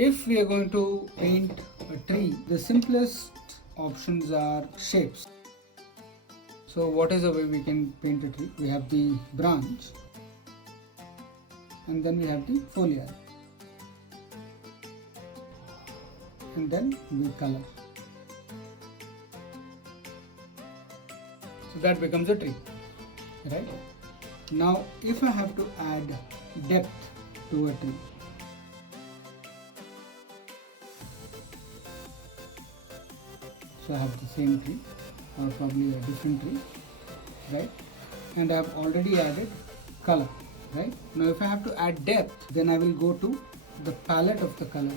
If we are going to paint a tree, the simplest options are shapes. So what is the way we can paint a tree? We have the branch and then we have the foliage and then we color. So that becomes a tree, right? Now if I have to add depth to a tree, so I have the same tree or probably a different tree, right? And I have already added color, right? Now if I have to add depth, then I will go to the palette of the color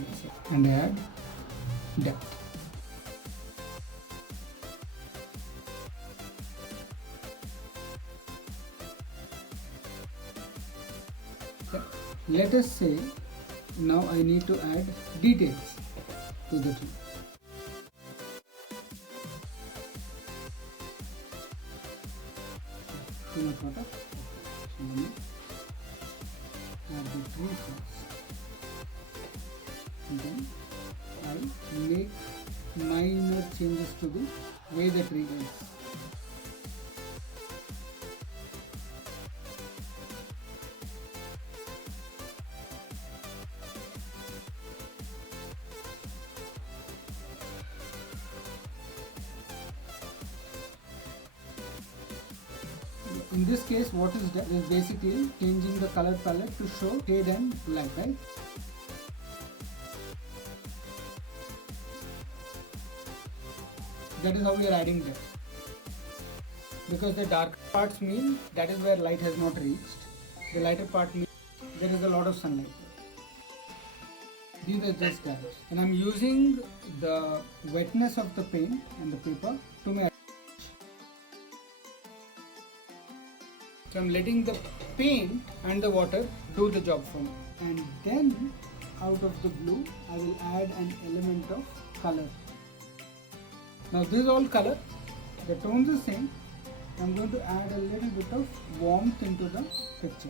and add depth. Let us say now I need to add details to the tree. Too much water. So let me add the tree first. And then I make minor changes to the way the tree is. In this case, what is done is basically changing the color palette to show shade and light, right? That is how we are adding depth. Because the dark parts mean that is where light has not reached. The lighter part means there is a lot of sunlight. These are just colors. And I'm using the wetness of the paint and the paper to my advantage. So I'm letting the paint and the water do the job for me. And then out of the blue, I will add an element of color. Now this is all color. The tones are same. I'm going to add a little bit of warmth into the picture.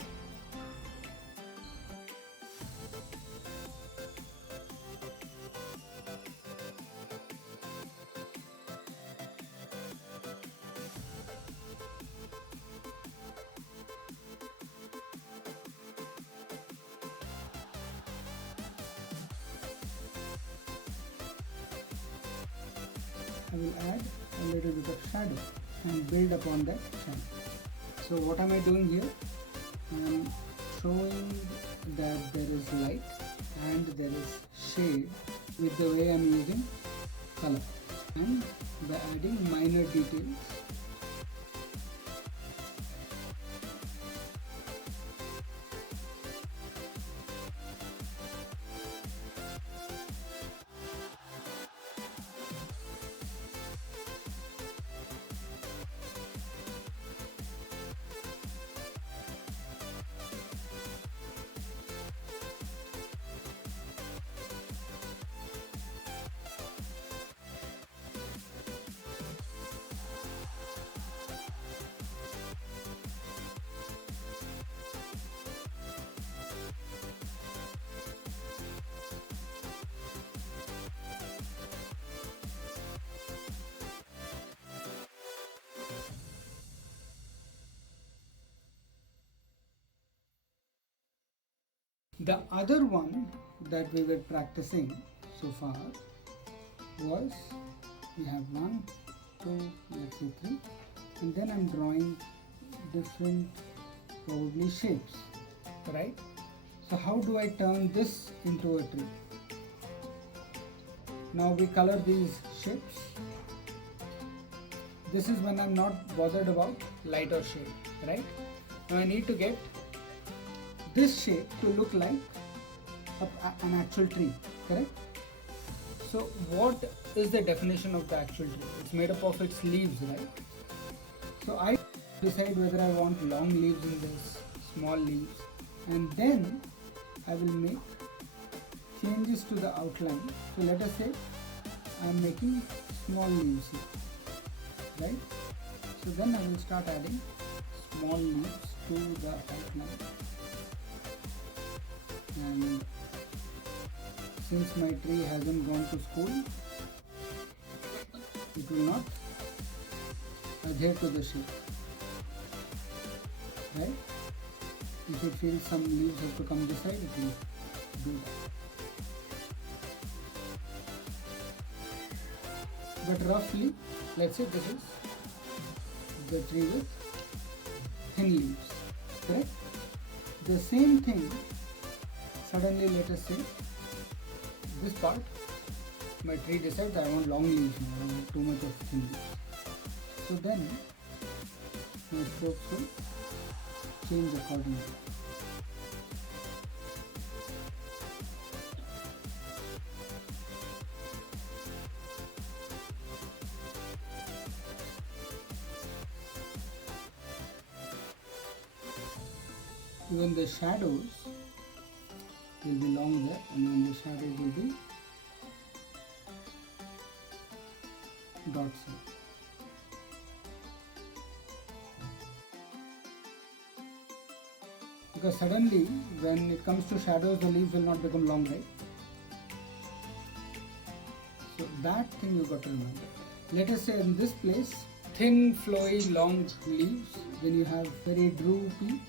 I will add a little bit of shadow and build upon that shadow. So what am I doing here? I am showing that there is light and there is shade with the way I am using color and by adding minor details. The other one that we were practicing so far was, we have 1, 2, let's say 3, and then I'm drawing different probably shapes, right? So how do I turn this into a tree? Now we color these shapes. This is when I'm not bothered about light or shade, right? Now I need to get this shape to look like an actual tree, correct? So what is the definition of the actual tree? It's made up of its leaves, right? So I decide whether I want long leaves in this, small leaves, and then I will make changes to the outline. So let us say I am making small leaves here, right? So then I will start adding small leaves to the outline. And since my tree hasn't gone to school, it will not adhere to the shape, right? If it feels some leaves have to come this side, it will do that. But roughly, let's say this is the tree with thin leaves, correct? The same thing, suddenly let us say this part, my tree decides I want long leaves now, I don't want too much of thin leaves. So then my strokes will change accordingly. Even the shadows will be long there, and then the shadows will be dots here. Because suddenly when it comes to shadows, the leaves will not become long, right? So that thing you got to remember. Let us say in this place, thin, flowy, long leaves, then you have very droopy.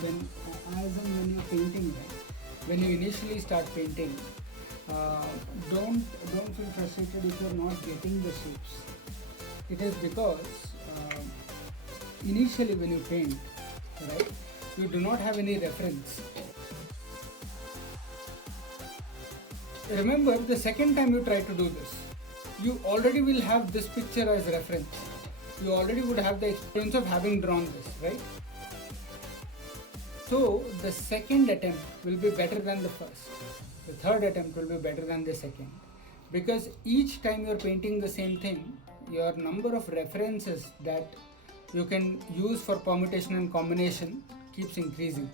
When you're painting, right? When you initially start painting, don't feel frustrated if you're not getting the shapes. It is because initially when you paint, right, you do not have any reference. Remember, the second time you try to do this, you already will have this picture as reference. You already would have the experience of having drawn this, right? So the second attempt will be better than the first. The third attempt will be better than the second. Because each time you are painting the same thing, your number of references that you can use for permutation and combination keeps increasing.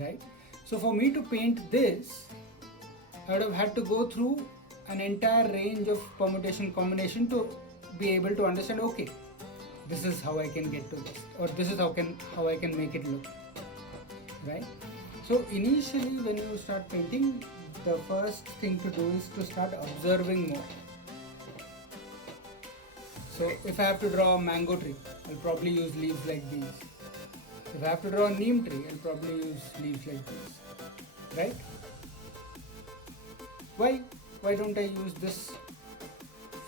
Right? So for me to paint this, I would have had to go through an entire range of permutation combination to be able to understand, okay, this is how I can get to this, or this is how I can make it look, right? So initially when you start painting, the first thing to do is to start observing more. So if I have to draw a mango tree, I'll probably use leaves like these. If I have to draw a neem tree, I'll probably use leaves like these, right? Why don't I use this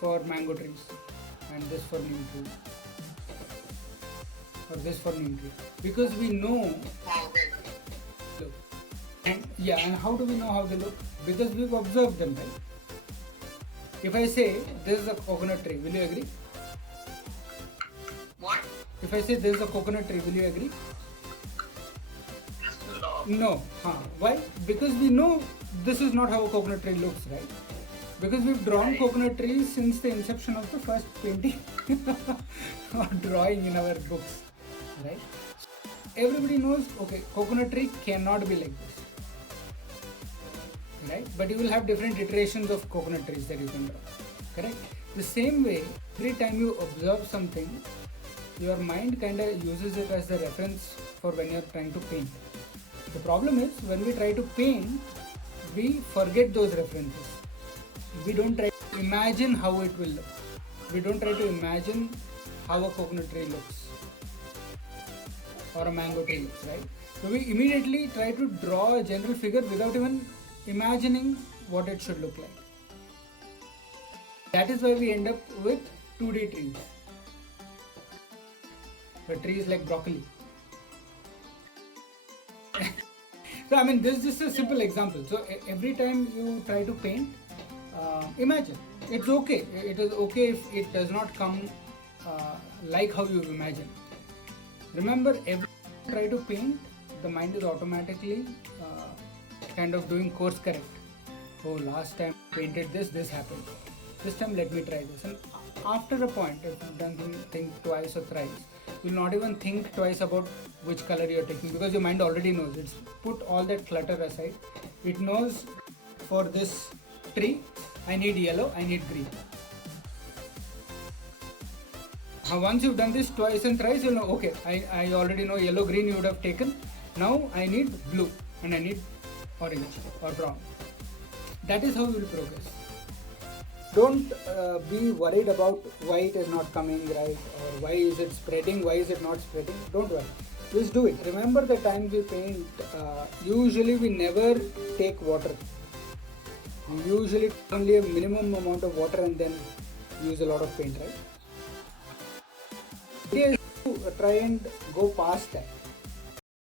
for mango trees and this for neem trees? Or this for neem tree? Because we know, look, and how do we know how they look? Because we've observed them, right? If I say this is a coconut tree, will you agree? What? If I say this is a coconut tree, will you agree? No. Why? Because we know this is not how a coconut tree looks, right? Because we've drawn coconut trees since the inception of the first painting or drawing in our books, right? Everybody knows, okay, coconut tree cannot be like this, right? But you will have different iterations of coconut trees that you can draw, correct? The same way, every time you observe something, your mind kind of uses it as the reference for when you're trying to paint. The problem is, when we try to paint, we forget those references. We don't try to imagine how it will look. We don't try to imagine how a coconut tree looks or a mango tree looks, right? So we immediately try to draw a general figure without even imagining what it should look like. That is why we end up with 2D trees, The tree is like broccoli. So I mean, this is just a simple example. So every time you try to paint, imagine. It's okay. It is okay if it does not come like how you imagine. Remember, every time you try to paint, the mind is automatically kind of doing course correct. Oh, last time I painted this happened. This time let me try this. And after a point, if you don't think twice or thrice, you'll not even think twice about which color you're taking, because your mind already knows. It's put all that clutter aside. It knows for this tree, I need yellow, I need green. Once you've done this twice and thrice, you'll know, okay, I already know yellow, green you would have taken. Now I need blue and I need orange or brown. That is how you will progress. Don't be worried about why it is not coming right, or why is it spreading, why is it not spreading. Don't worry. Just do it. Remember, the time we paint, usually we never take water. We usually only a minimum amount of water and then use a lot of paint, right? The idea is to try and go past that.